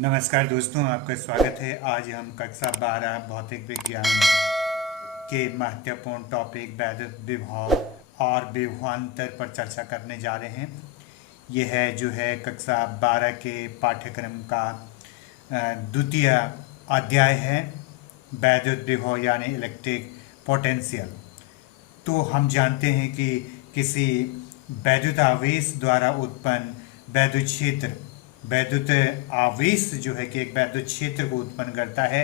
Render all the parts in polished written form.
नमस्कार दोस्तों, आपका स्वागत है। आज हम कक्षा 12 भौतिक विज्ञान के महत्वपूर्ण टॉपिक वैद्युत विभव और विभवांतर पर चर्चा करने जा रहे हैं। यह है जो है कक्षा 12 के पाठ्यक्रम का द्वितीय अध्याय है, वैद्युत विभव यानी इलेक्ट्रिक पोटेंशियल। तो हम जानते हैं कि किसी वैद्युत आवेश द्वारा उत्पन्न वैद्युत क्षेत्र, वैद्युत आवेश जो है कि एक वैद्युत क्षेत्र को उत्पन्न करता है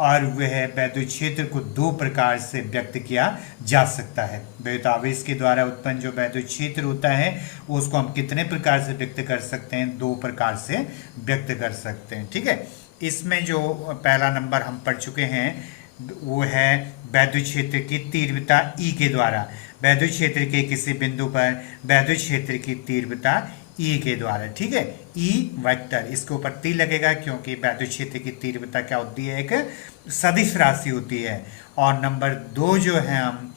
और वह वैद्युत क्षेत्र को दो प्रकार से व्यक्त किया जा सकता है। वैद्युत आवेश के द्वारा उत्पन्न जो वैद्युत क्षेत्र होता है उसको हम कितने प्रकार से व्यक्त कर सकते हैं? दो प्रकार से व्यक्त कर सकते हैं। ठीक है, इसमें जो पहला नंबर हम पढ़ चुके हैं वो है वैद्युत क्षेत्र की तीव्रता ई के द्वारा। वैद्युत क्षेत्र के किसी बिंदु पर वैद्युत क्षेत्र की तीव्रता ई के द्वारा। ठीक है, ई वेक्टर, इसके ऊपर ती लगेगा क्योंकि वैद्युत क्षेत्र की तीव्रता क्या होती है? एक सदिश राशि होती है। और नंबर 2 जो है हम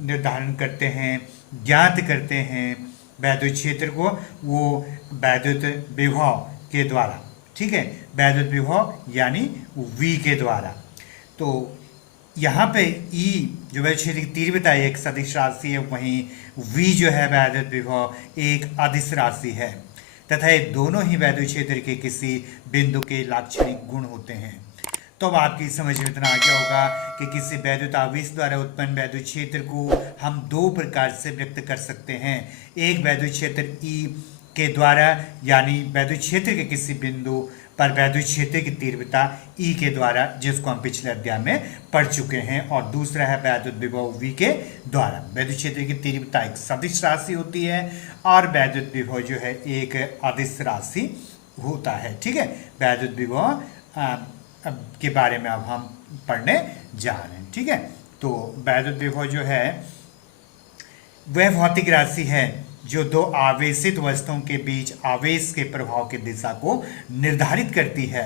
निर्धारण करते हैं, ज्ञात करते हैं वैद्युत क्षेत्र को, वो वैद्युत विभव के द्वारा। ठीक है, वैद्युत विभव यानी वी के द्वारा। तो यहाँ पे ई जो वैद्युत क्षेत्र की तीव्रता एक सदिश राशि है, वहीं वी जो है वैद्युत विभव एक अदिश राशि है तथा ये दोनों ही वैद्युत क्षेत्र के किसी बिंदु के लाक्षणिक गुण होते हैं। तो अब आपकी समझ में इतना आ गया होगा कि किसी वैद्युत आवेश द्वारा उत्पन्न वैद्युत क्षेत्र को हम दो प्रकार से व्यक्त कर सकते हैं। एक वैद्युत क्षेत्र ई के द्वारा यानी वैद्युत क्षेत्र के किसी बिंदु पर वैद्युत क्षेत्र की तीव्रता ई के द्वारा, जिसको हम पिछले अध्याय में पढ़ चुके हैं। और दूसरा है वैद्युत विभव वी के द्वारा। वैद्युत क्षेत्र की तीव्रता एक सदिश राशि होती है और वैद्युत विभव जो है एक अदिश राशि होता है। ठीक है, वैद्युत विभव के बारे में अब हम पढ़ने जा रहे हैं। ठीक है, तो वैद्युत विभव जो है वह भौतिक राशि है जो दो आवेशित वस्तुओं के बीच आवेश के प्रभाव की दिशा को निर्धारित करती है।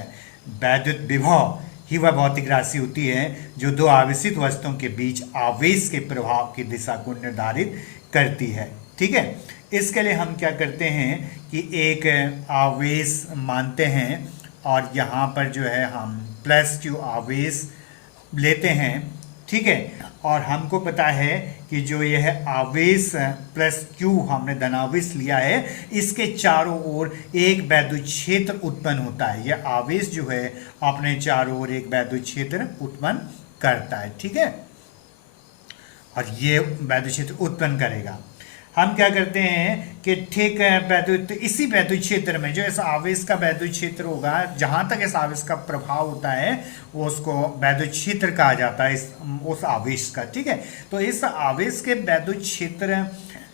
वैद्युत विभव ही वह भौतिक राशि होती है जो दो आवेशित वस्तुओं के बीच आवेश के प्रभाव की दिशा को निर्धारित करती है। ठीक है, इसके लिए हम क्या करते हैं कि एक आवेश मानते हैं और यहाँ पर जो है हम प्लस क्यू आवेश लेते हैं। ठीक है, और हमको पता है कि जो यह आवेश प्लस क्यू हमने धनावेश लिया है, इसके चारों ओर एक वैद्युत क्षेत्र उत्पन्न होता है। यह आवेश जो है अपने चारों ओर एक वैद्युत क्षेत्र उत्पन्न करता है। ठीक है, और ये वैद्युत क्षेत्र उत्पन्न करेगा। हम क्या करते हैं कि ठीक वैद्युत इसी वैद्युत क्षेत्र में जो इस आवेश का वैद्युत क्षेत्र होगा, जहां तक इस आवेश का प्रभाव होता है वो उसको वैद्युत क्षेत्र कहा जाता है, उस आवेश का। ठीक है, तो इस आवेश के वैद्युत क्षेत्र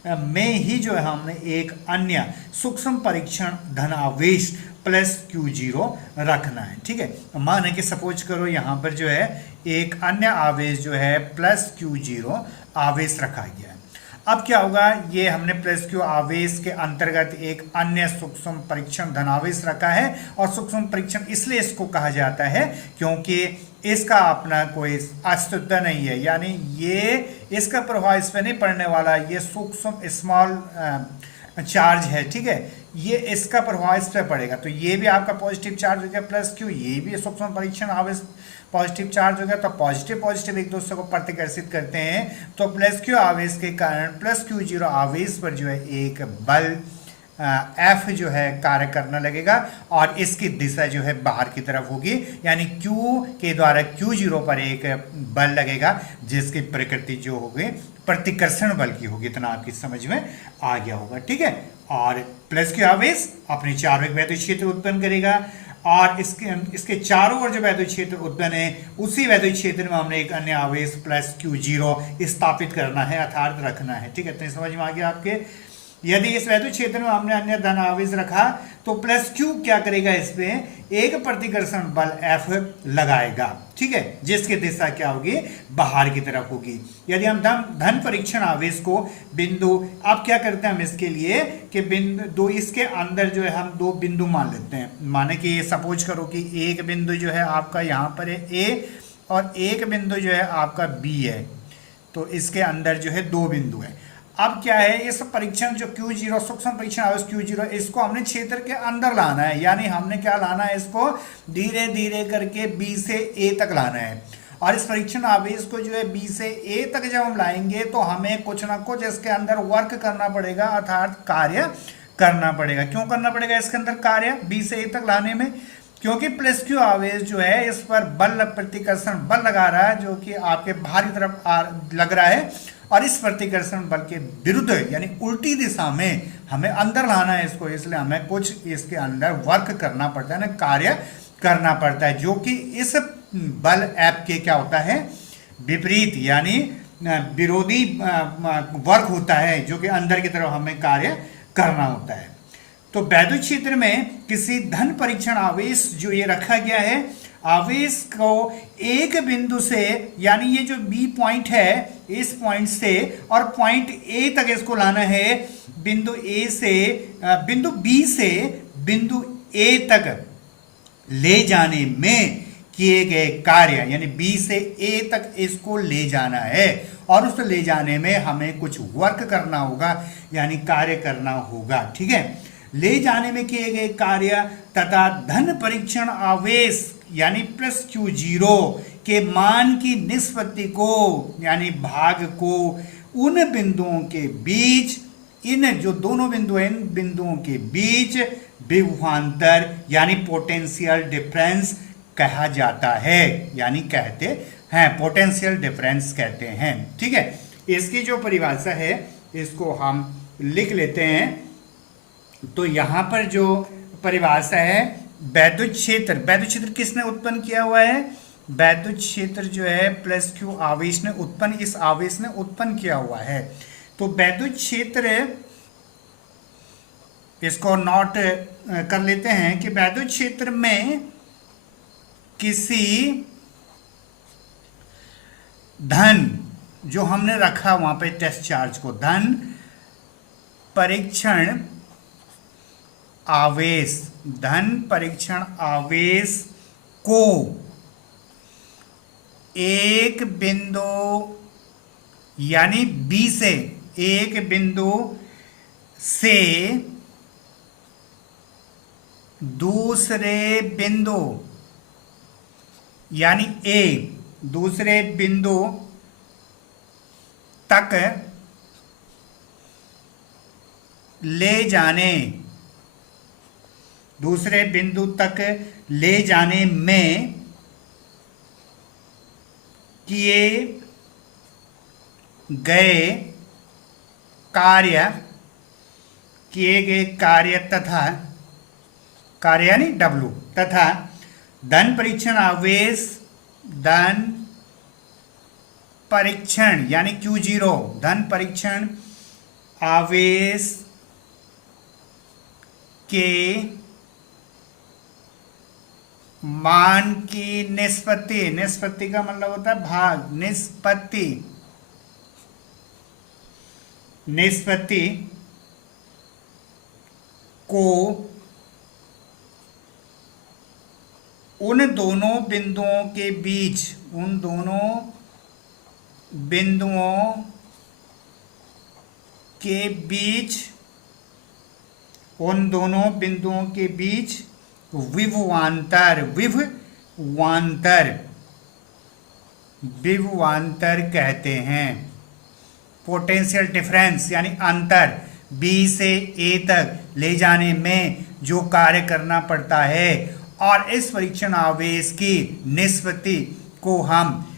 में ही जो है हमने एक अन्य सूक्ष्म परीक्षण धनावेश प्लस Q0 रखना है। ठीक है, माने कि सपोज करो यहाँ पर जो है एक अन्य आवेश जो है प्लस Q0 आवेश रखा गया है। अब क्या होगा, ये हमने प्लस क्यू आवेश के अंतर्गत एक अन्य सूक्ष्म परीक्षण धनावेश रखा है। और सूक्ष्म परीक्षण इसलिए इसको कहा जाता है क्योंकि इसका अपना कोई अस्तित्व नहीं है, यानी ये इसका प्रभाव इस पर नहीं पड़ने वाला। ये सूक्ष्म स्मॉल चार्ज है। ठीक है, ये इसका प्रभाव इस पर पड़ेगा, तो ये भी आपका पॉजिटिव चार्ज हो गया प्लस क्यू, ये भी सूक्ष्म परीक्षण आवेश पॉजिटिव चार्ज हो गया। तो पॉजिटिव पॉजिटिव एक दूसरे को प्रतिकर्षित करते हैं, तो प्लस क्यू आवेश के कारण प्लस Q0 आवेश पर जो है एक बल F जो है कार्य करने लगेगा और इसकी दिशा जो है बाहर की तरफ होगी, यानी Q के द्वारा Q0 पर एक बल लगेगा जिसकी प्रकृति जो होगी प्रतिकर्षण बल की होगी। इतना आपकी समझ में आ गया होगा। ठीक है, और प्लस क्यू आवेश अपने चारों एक वैद्युत क्षेत्र उत्पन्न करेगा और इसके चारों ओर जो वैद्युत क्षेत्र उत्पन्न है उसी वैद्युत क्षेत्र में हमने एक अन्य आवेश प्लस Q0 स्थापित करना है अर्थात रखना है। ठीक है, इतनी समझ में आ गया आपके। यदि इस वैद्युत क्षेत्र में हमने अन्य धन आवेश रखा तो प्लस क्यू क्या करेगा, इस पे एक प्रतिकर्षण बल F लगाएगा। ठीक है, जिसकी दिशा क्या होगी, बाहर की तरफ होगी। यदि हम धन परीक्षण आवेश को बिंदु, अब क्या करते हैं हम इसके लिए कि बिंदु दो, इसके अंदर जो है हम दो बिंदु मान लेते हैं। माने कि सपोज करो कि एक बिंदु जो है आपका यहाँ पर है A और एक बिंदु जो है आपका B है, तो इसके अंदर जो है दो बिंदु है। अब क्या है, इस परीक्षण जो Q0 सूक्ष्म परीक्षण आवेश Q0, इसको हमने क्षेत्र के अंदर लाना है, यानी हमने क्या लाना है, इसको धीरे धीरे करके B से A तक लाना है। और इस परीक्षण आवेश को जो है B से A तक जब हम लाएंगे तो हमें कुछ ना कुछ इसके अंदर वर्क करना पड़ेगा, अर्थात कार्य करना पड़ेगा। क्यों करना पड़ेगा इसके अंदर कार्य B से A तक लाने में? क्योंकि प्लस क्यू आवेश जो है इस पर बल, प्रतिकर्षण बल लगा रहा है, जो कि आपके बाहरी तरफ लग रहा है, और इस प्रतिकर्षण बल के विरुद्ध यानी उल्टी दिशा में हमें अंदर लाना है इसको, इसलिए हमें कुछ इसके अंदर वर्क करना पड़ता है ना, कार्य करना पड़ता है, जो कि इस बल ऐप के क्या होता है, विपरीत यानी विरोधी वर्क होता है, जो कि अंदर की तरफ हमें कार्य करना होता है। तो वैद्युत क्षेत्र में किसी धन परीक्षण आवेश जो ये रखा गया है, आवेश को एक बिंदु से, यानी ये जो बी पॉइंट है, इस पॉइंट से और पॉइंट ए तक इसको लाना है, बिंदु ए से बिंदु बी से बिंदु ए तक ले जाने में किए गए कार्य, यानी बी से ए तक इसको ले जाना है, और उस ले जाने में हमें कुछ वर्क करना होगा, यानी कार्य करना होगा। ठीक है, ले जाने में किए गए कार्य तथा धन परीक्षण आवेश यानी प्लस Q0 के मान की निष्पत्ति को, यानी भाग को उन बिंदुओं के बीच, इन जो दोनों बिंदु हैं, इन बिंदुओं के बीच विभवांतर यानी पोटेंशियल डिफरेंस कहा जाता है, यानी कहते हैं पोटेंशियल डिफरेंस कहते हैं। ठीक है, इसकी जो परिभाषा है इसको हम लिख लेते हैं। तो यहां पर जो परिभाषा है, वैद्युत क्षेत्र किसने उत्पन्न किया हुआ है? वैद्युत क्षेत्र जो है प्लस क्यू आवेश ने उत्पन्न, इस आवेश ने उत्पन्न किया हुआ है। तो वैद्युत क्षेत्र, इसको नोट कर लेते हैं कि वैद्युत क्षेत्र में किसी धन, जो हमने रखा वहां पे टेस्ट चार्ज को, धन परीक्षण आवेश, धन परीक्षण आवेश को एक बिंदु यानी बी से, एक बिंदु से दूसरे बिंदु यानी ए, दूसरे बिंदु तक ले जाने, दूसरे बिंदु तक ले जाने में किए गए कार्य तथा कार्य यानी W तथा धन परीक्षण आवेश, धन परीक्षण यानी Q0, धन परीक्षण आवेश के मान की निष्पत्ति, निष्पत्ति का मतलब होता है भाग, निष्पत्ति को उन दोनों बिंदुओं के बीच, उन दोनों बिंदुओं के बीच, उन दोनों बिंदुओं के बीच विभवांतर, विभवांतर कहते हैं। पोटेंशियल डिफरेंस यानी अंतर, बी से ए तक ले जाने में जो कार्य करना पड़ता है, और इस परीक्षण आवेश की निष्पत्ति को हम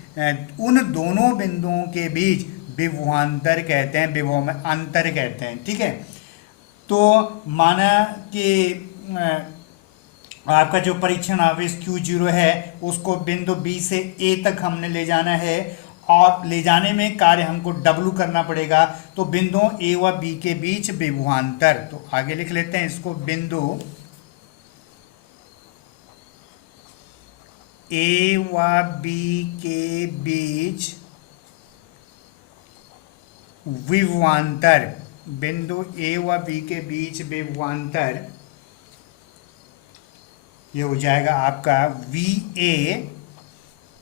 उन दोनों बिंदुओं के बीच विभवांतर कहते हैं, विभव में अंतर कहते हैं। ठीक है, तो माना कि आपका जो परीक्षण आवेश Q0 है उसको बिंदु B से A तक हमने ले जाना है, और ले जाने में कार्य हमको W करना पड़ेगा, तो बिंदुओं A व B के बीच विभवांतर, तो आगे लिख लेते हैं इसको, बिंदु A व B के बीच विभवांतर, बिंदु A व B के बीच विभवांतर, ये हो जाएगा आपका VA।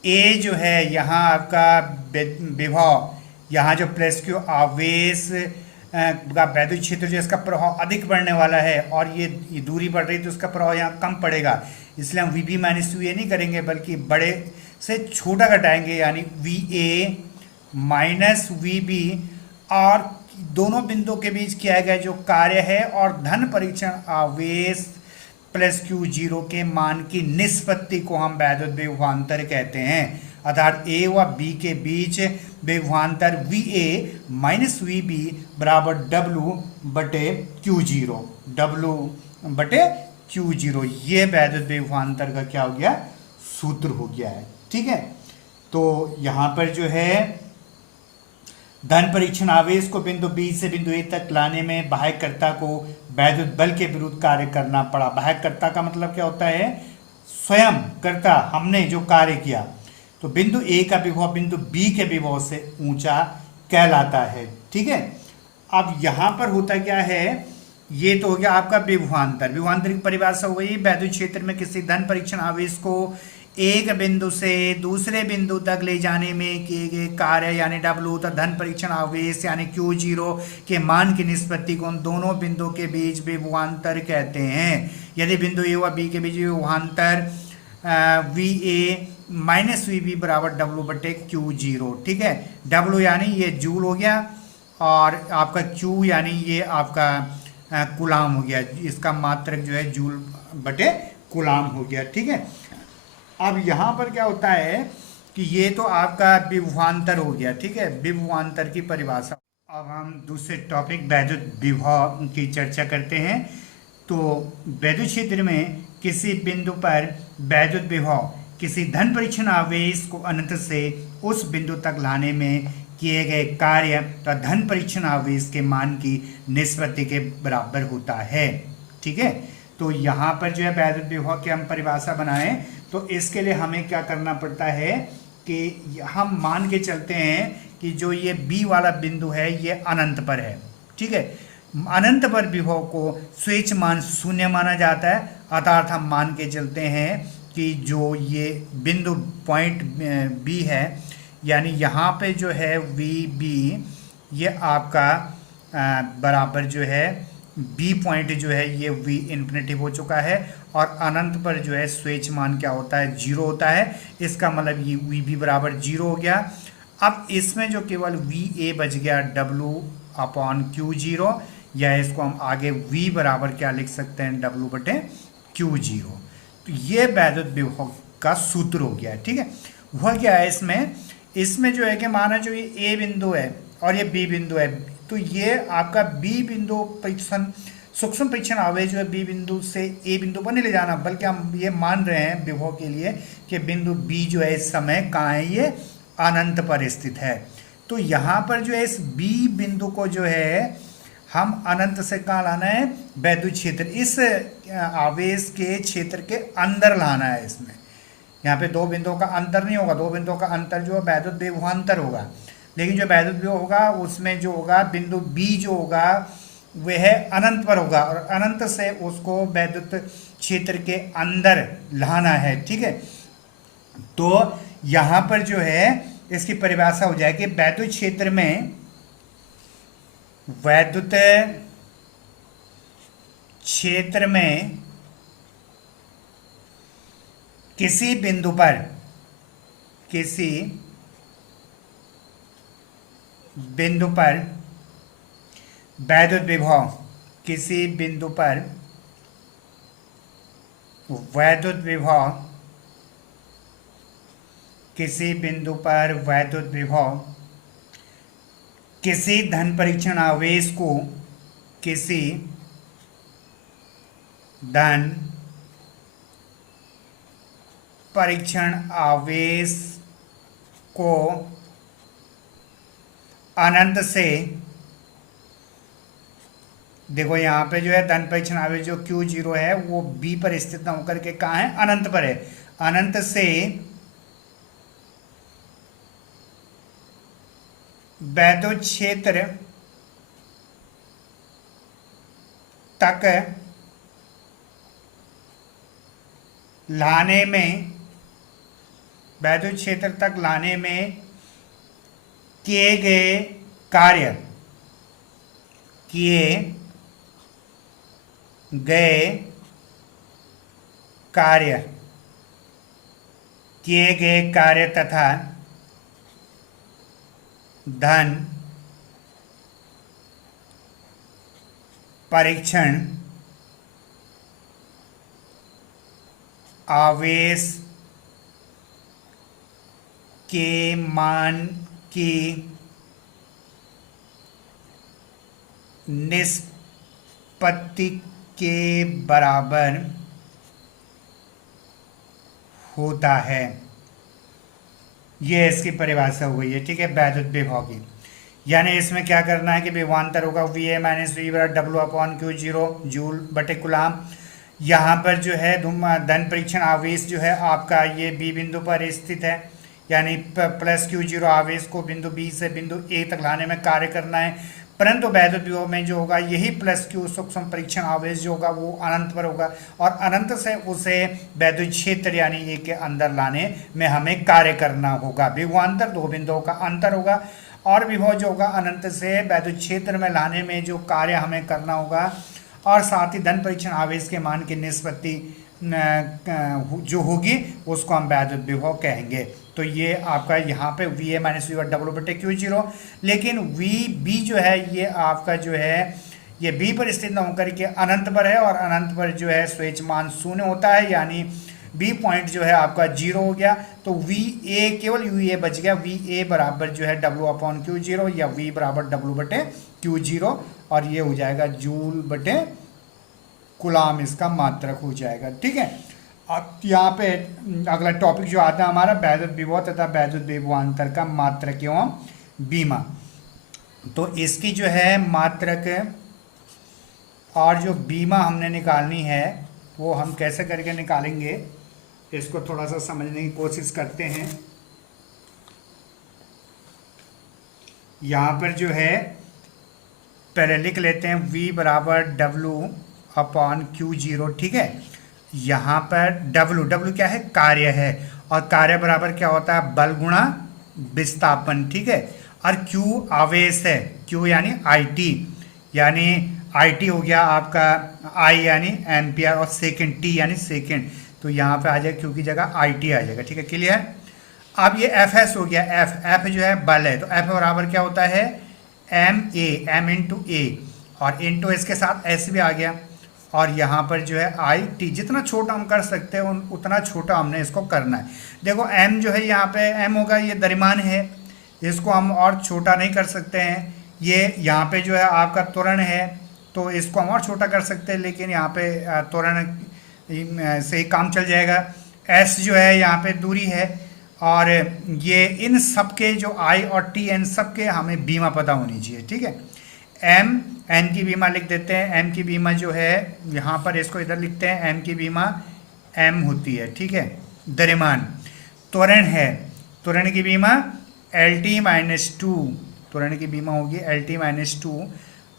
ए जो है यहाँ आपका विभव, यहाँ जो प्लस क्यू आवेश का वैद्युत क्षेत्र जो इसका प्रभाव अधिक बढ़ने वाला है और ये दूरी बढ़ रही है तो उसका प्रभाव यहाँ कम पड़ेगा, इसलिए हम V B minus U A नहीं करेंगे बल्कि बड़े से छोटा घटाएंगे, यानी V A minus V B, और दोनों बिंदुओं के बीच किया गया जो कार्य है और धन परीक्षण आवेश प्लस क्यू जीरो के मान की निष्पत्ति को हम वैद्युत विभवांतर कहते हैं। अर्थात ए व बी के बीच विभवांतर V A minus V B बराबर डब्लू बटे क्यू जीरो, डब्लू बटे क्यू जीरो, ये वैद्युत विभवांतर का क्या हो गया, सूत्र हो गया है। ठीक है, तो यहाँ पर जो है धन परीक्षण आवेश को बिंदु बी से बिंदु ए तक लाने में बाह्यकर्ता को वैद्युत बल के विरुद्ध कार्य करना पड़ा। बाह्यकर्ता का मतलब क्या होता है, स्वयं कर्ता, हमने जो कार्य किया। तो बिंदु ए का विभव बिंदु बी के विभव से ऊंचा कहलाता है। ठीक है, अब यहां पर होता क्या है, ये तो हो गया आपका विभवांतर। विभवांतर की परिभाषा हो गई, वैद्युत क्षेत्र में किसी धन परीक्षण आवेश को एक बिंदु से दूसरे बिंदु तक ले जाने में किए गए कार्य यानी डब्लू तथा धन परीक्षण आवेश यानी क्यू जीरो के मान की निष्पत्ति को उन दोनों बिंदुओं के बीच विभवांतर कहते हैं। यदि बिंदु ए व बी के बीच विभवांतर V A minus V B बराबर डब्लू बटे क्यू जीरो। ठीक है, डब्लू यानी ये जूल हो गया और आपका क्यू यानी ये आपका कुलाम हो गया, इसका मात्रक जो है जूल बटे कुलाम हो गया। ठीक है, अब यहाँ पर क्या होता है कि ये तो आपका विभवांतर हो गया। ठीक है, विभवांतर की परिभाषा। अब हम दूसरे टॉपिक वैद्युत विभव की चर्चा करते हैं। तो वैद्युत क्षेत्र में किसी बिंदु पर वैद्युत विभव किसी धन परीक्षण आवेश को अनंत से उस बिंदु तक लाने में किए गए कार्य तो धन परीक्षण आवेश के मान की निष्पत्ति के बराबर होता है। ठीक है, तो यहाँ पर जो है वैद्युत विभव की हम परिभाषा बनाएं तो इसके लिए हमें क्या करना पड़ता है कि हम मान के चलते हैं कि जो ये बी वाला बिंदु है ये अनंत पर है। ठीक है, अनंत पर विभव को स्वेच्छ मान शून्य माना जाता है। अर्थात हम मान के चलते हैं कि जो ये बिंदु पॉइंट बी है यानी यहाँ पे जो है वी बी ये आपका बराबर जो है बी पॉइंट जो है ये वी इन्फिनिटी हो चुका है और अनंत पर जो है स्वेच्छ मान क्या होता है, जीरो होता है। इसका मतलब ये वी बी बराबर जीरो हो गया। अब इसमें जो केवल वी ए बच गया डब्लू अपॉन क्यू जीरो, या इसको हम आगे वी बराबर क्या लिख सकते हैं, डब्लू बटे क्यू जीरो। तो ये वैद्युत विभव का सूत्र हो गया है। ठीक है, वह क्या है इसमें जो है कि माना जो ये ए बिंदु है और ये बी बिंदु है, तो ये आपका बी बिंदु परीक्षण सूक्ष्म परीक्षण आवेश जो है बी बिंदु से ए बिंदु पर नहीं ले जाना, बल्कि हम ये मान रहे हैं विभव के लिए कि बिंदु बी जो है इस समय कहाँ है, ये अनंत पर स्थित है। तो यहाँ पर जो है इस बी बिंदु को जो है हम अनंत से कहाँ लाना है, वैद्युत क्षेत्र, इस आवेश के क्षेत्र के अंदर लाना है। इसमें यहाँ पे दो बिंदुओं का अंतर नहीं होगा, दो बिंदुओं का अंतर जो है वैद्युत विभवांतर होगा, लेकिन जो वैद्युत विभव होगा उसमें जो होगा बिंदु बी जो होगा वह अनंत पर होगा और अनंत से उसको वैद्युत क्षेत्र के अंदर लाना है। ठीक है, तो यहाँ पर जो है इसकी परिभाषा हो जाएगी, वैद्युत क्षेत्र में वैद्युत क्षेत्र में किसी बिंदु पर वैद्युत विभव किसी बिंदु पर वैद्युत विभव किसी बिंदु पर वैद्युत विभव किसी धन परीक्षण आवेश को किसी धन परीक्षण आवेश को अनंत से, देखो यहाँ पे जो है धन परीक्षण आवेश जो क्यू जीरो है वो बी पर स्थित न होकर के कहाँ है, अनंत पर है। अनंत से वैद्युत क्षेत्र तक लाने में, वैद्युत क्षेत्र तक लाने में किए गए कार्य किए गए कार्य तथा धन परीक्षण आवेश के मान की निष्पत्ति के बराबर होता है। ये इसकी परिभाषा हो गई है, ठीक है, वैद्युत विभव की। यानी इसमें क्या करना है कि विभवांतर होगा वी ए माइनस वी बराबर W upon Q zero joule बटे कुलाम। यहाँ पर जो है धन परीक्षण आवेश जो है आपका ये बी बिंदु पर स्थित है, यानी प्लस क्यू जीरो आवेश को बिंदु बी से बिंदु ए तक लाने में कार्य करना है। परंतु वैद्युत विभव में जो होगा यही प्लस क्यू सूक्ष्म परीक्षण आवेश जो होगा वो अनंत पर होगा और अनंत से उसे वैद्युत क्षेत्र यानी ए के अंदर लाने में हमें कार्य करना होगा। विभवांतर दो बिंदुओं का अंतर होगा और विभव जो होगा अनंत से वैद्युत क्षेत्र में लाने में जो कार्य हमें करना होगा और साथ ही धन परीक्षण आवेश के मान की निष्पत्ति जो होगी उसको हम वैद्युत विभव कहेंगे। तो ये आपका यहाँ पे वी ए माइनस वी और डब्ल्यू बटे क्यू जीरो, लेकिन वी बी जो है ये आपका जो है ये बी पर स्थित न होकर के अनंत पर है और अनंत पर जो है स्वेच्छ मान शून्य होता है, यानी बी पॉइंट जो है आपका जीरो हो गया। तो वी ए केवल यू ए बच गया, वी ए बराबर जो है डब्ल्यू अपॉन क्यू जीरो या वी बराबर डब्ल्यू बटे क्यू जीरो और ये हो जाएगा जूल बटे कुलाम, इसका मात्रक हो जाएगा, ठीक है। अब यहाँ पे अगला टॉपिक जो आता है हमारा वैद्युत विभव तथा वैद्युत विभवांतर का मात्रक एवं बीमा। तो इसकी जो है मात्रक और जो बीमा हमने निकालनी है वो हम कैसे करके निकालेंगे, इसको थोड़ा सा समझने की कोशिश करते हैं। यहाँ पर जो है पहले लिख लेते हैं v बराबर डब्ल्यू अपॉन क्यू जीरो, ठीक है। यहाँ पर W क्या है, कार्य है और कार्य बराबर क्या होता है, बल गुणा विस्थापन, ठीक है। और Q आवेश है, Q यानी IT, यानी IT हो गया आपका I यानी एम्पियर और सेकंड T यानी सेकंड, तो यहाँ पे आ जाएगा Q की जगह IT आ जाएगा, ठीक है, क्लियर। अब ये FS हो गया, F जो है बल है, तो F बराबर क्या होता है M इंटू A और इंटू इसके साथ S भी आ गया और यहाँ पर जो है IT, जितना छोटा हम कर सकते हैं उतना छोटा हमने इसको करना है। देखो M जो है यहाँ पे M होगा, ये दरिमान है, इसको हम और छोटा नहीं कर सकते हैं। ये यहाँ पे जो है आपका त्वरण है तो इसको हम और छोटा कर सकते हैं, लेकिन यहाँ पे त्वरण से ही काम चल जाएगा। S जो है यहाँ पे दूरी है और ये इन सब के जो I और T इन सब के हमें बीमा पता होनी चाहिए, ठीक है। M की बीमा लिख देते हैं, M की बीमा जो है यहाँ पर इसको इधर लिखते हैं, M की बीमा M होती है, ठीक है, द्रव्यमान। त्वरण है, त्वरण की बीमा LT माइनस टू, त्वरण की बीमा होगी LT माइनस टू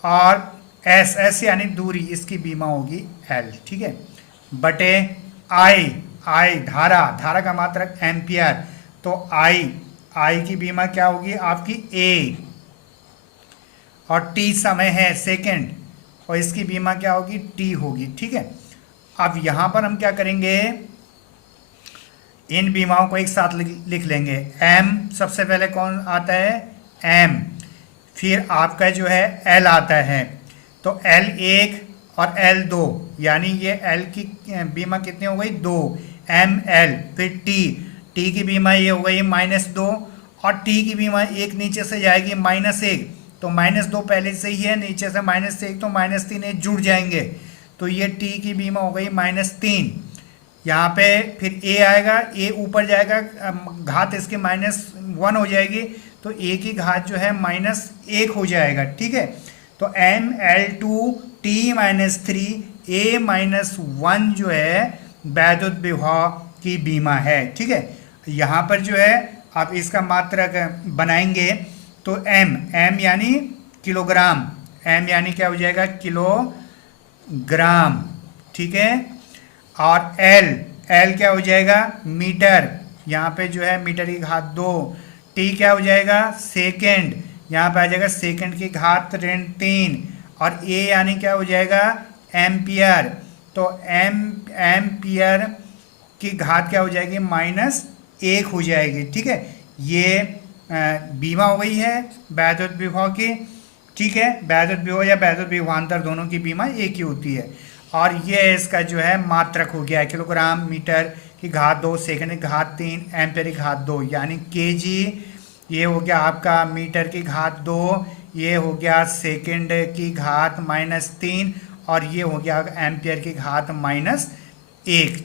और S यानी दूरी, इसकी बीमा होगी L, ठीक है, बटे I धारा का मात्रक एम्पियर, तो I की बीमा क्या होगी आपकी A और T समय है सेकंड और इसकी बीमा क्या होगी T होगी, ठीक है। अब यहाँ पर हम क्या करेंगे, इन बीमाओं को एक साथ लिख लेंगे। M सबसे पहले कौन आता है M, फिर आपका जो है L आता है, तो L1 और L2, यानी ये L की बीमा कितनी हो गई 2, ML, फिर T की बीमा ये हो गई -2 और T की बीमा एक नीचे से जाएगी -1, तो -2 पहले से ही है, नीचे से -1 तो -3 ये जुड़ जाएंगे, तो ये T की बीमा हो गई -3। यहाँ पे फिर A आएगा, A ऊपर जाएगा, घात इसकी -1 हो जाएगी, तो A की घात जो है -1 हो जाएगा, ठीक है। तो ML2 T-3 A-1 जो है वैद्युत विभव की बीमा है, ठीक है। यहाँ पर जो है आप इसका मात्रक बनाएंगे तो M यानी किलोग्राम, M यानी क्या हो जाएगा किलोग्राम, ठीक है। और L क्या हो जाएगा मीटर, यहाँ पे जो है मीटर की घात 2, T क्या हो जाएगा सेकेंड, यहाँ पे आ जाएगा सेकेंड की घात 3 और ए यानी क्या हो जाएगा, एम्पियर। तो एम्पियर की घात क्या हो जाएगी, -1 हो जाएगी। ठीक है, ये बीमा हो गई है वैद्युत विभव की। ठीक है, वैद्युत विभव या वैद्युत विभवांतर दोनों की बीमा एक ही होती है। और ये इसका जो है मात्रक हो गया है, किलोग्राम मीटर की घात 2, सेकंड की घात 3, एम्पियर की घात 2, यानी केजी। ये हो गया आपका मीटर की घात 2, ये हो गया सेकंड की घात -3, और ये हो गया एम्पियर की घात -1।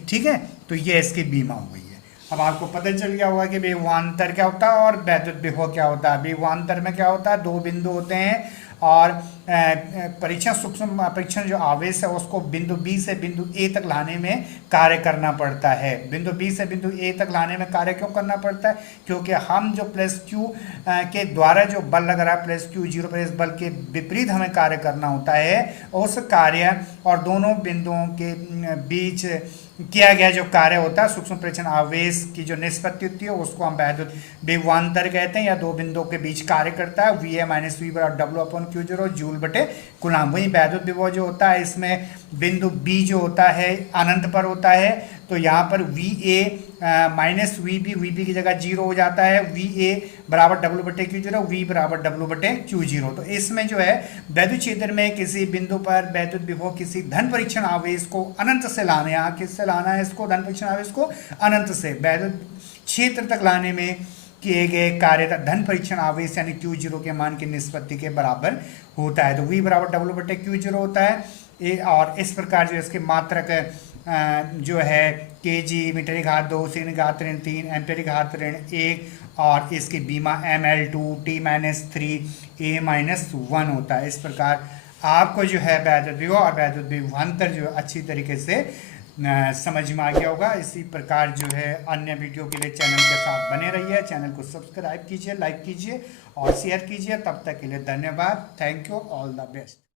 ठीक है, तो ये इसकी बीमा हो गई है। अब आपको पता चल गया होगा कि विभवांतर क्या होता है और वैद्युत विभव क्या होता है। विभवांतर में क्या होता है, दो बिंदु होते हैं और परीक्षण सूक्ष्म परीक्षण जो आवेश है उसको बिंदु बी से बिंदु ए तक लाने में कार्य करना पड़ता है। बिंदु बी से बिंदु ए तक लाने में कार्य क्यों करना पड़ता है, क्योंकि हम जो प्लस क्यू के द्वारा जो बल लग रहा है प्लस क्यू जीरो पर, इस बल के विपरीत हमें कार्य करना होता है। उस कार्य और दोनों बिंदुओं के बीच किया गया जो कार्य होता है, सूक्ष्म परीक्षण आवेश की जो निष्पत्ति होती है उसको हम वैद्युत विभवांतर कहते हैं, या दो बिंदुओं के बीच कार्य करता है। वी ए माइनस वी बराबर W/Q0 जूल बटे कूलाम। वही वैद्युत विभव जो होता है इसमें बिंदु बी जो होता है अनंत पर होता है, तो यहाँ पर V A minus V B की जगह 0 हो जाता है। वी ए बराबर W/Q0, वी बराबर W/Q0। तो इसमें जो है वैद्युत क्षेत्र में किसी बिंदु पर वैद्युत विभव किसी धन परीक्षण आवेश को अनंत से लाना है। यहाँ किससे लाना है इसको, धन परीक्षण आवेश को अनंत से वैद्युत क्षेत्र तक लाने में किए गए कार्य का धन परीक्षण आवेश यानी Q0 के मान की निष्पत्ति के बराबर होता है। तो V बराबर W/Q0 होता है। और इस प्रकार जो इसके मात्रक जो है केजी मीटर की घात 2, सेकंड की घात 3, एम्पियर की घात 1, और इसकी बीमा ml2 T-3 A-1 होता है। इस प्रकार आपको जो है वैद्युत विभव और वैद्युत विभवांतर जो अच्छी तरीके से समझ में आ गया होगा। इसी प्रकार जो है अन्य वीडियो के लिए चैनल के साथ बने रहिए। चैनल को सब्सक्राइब कीजिए, लाइक कीजिए और शेयर कीजिए। तब तक के लिए धन्यवाद। Thank you, all the best.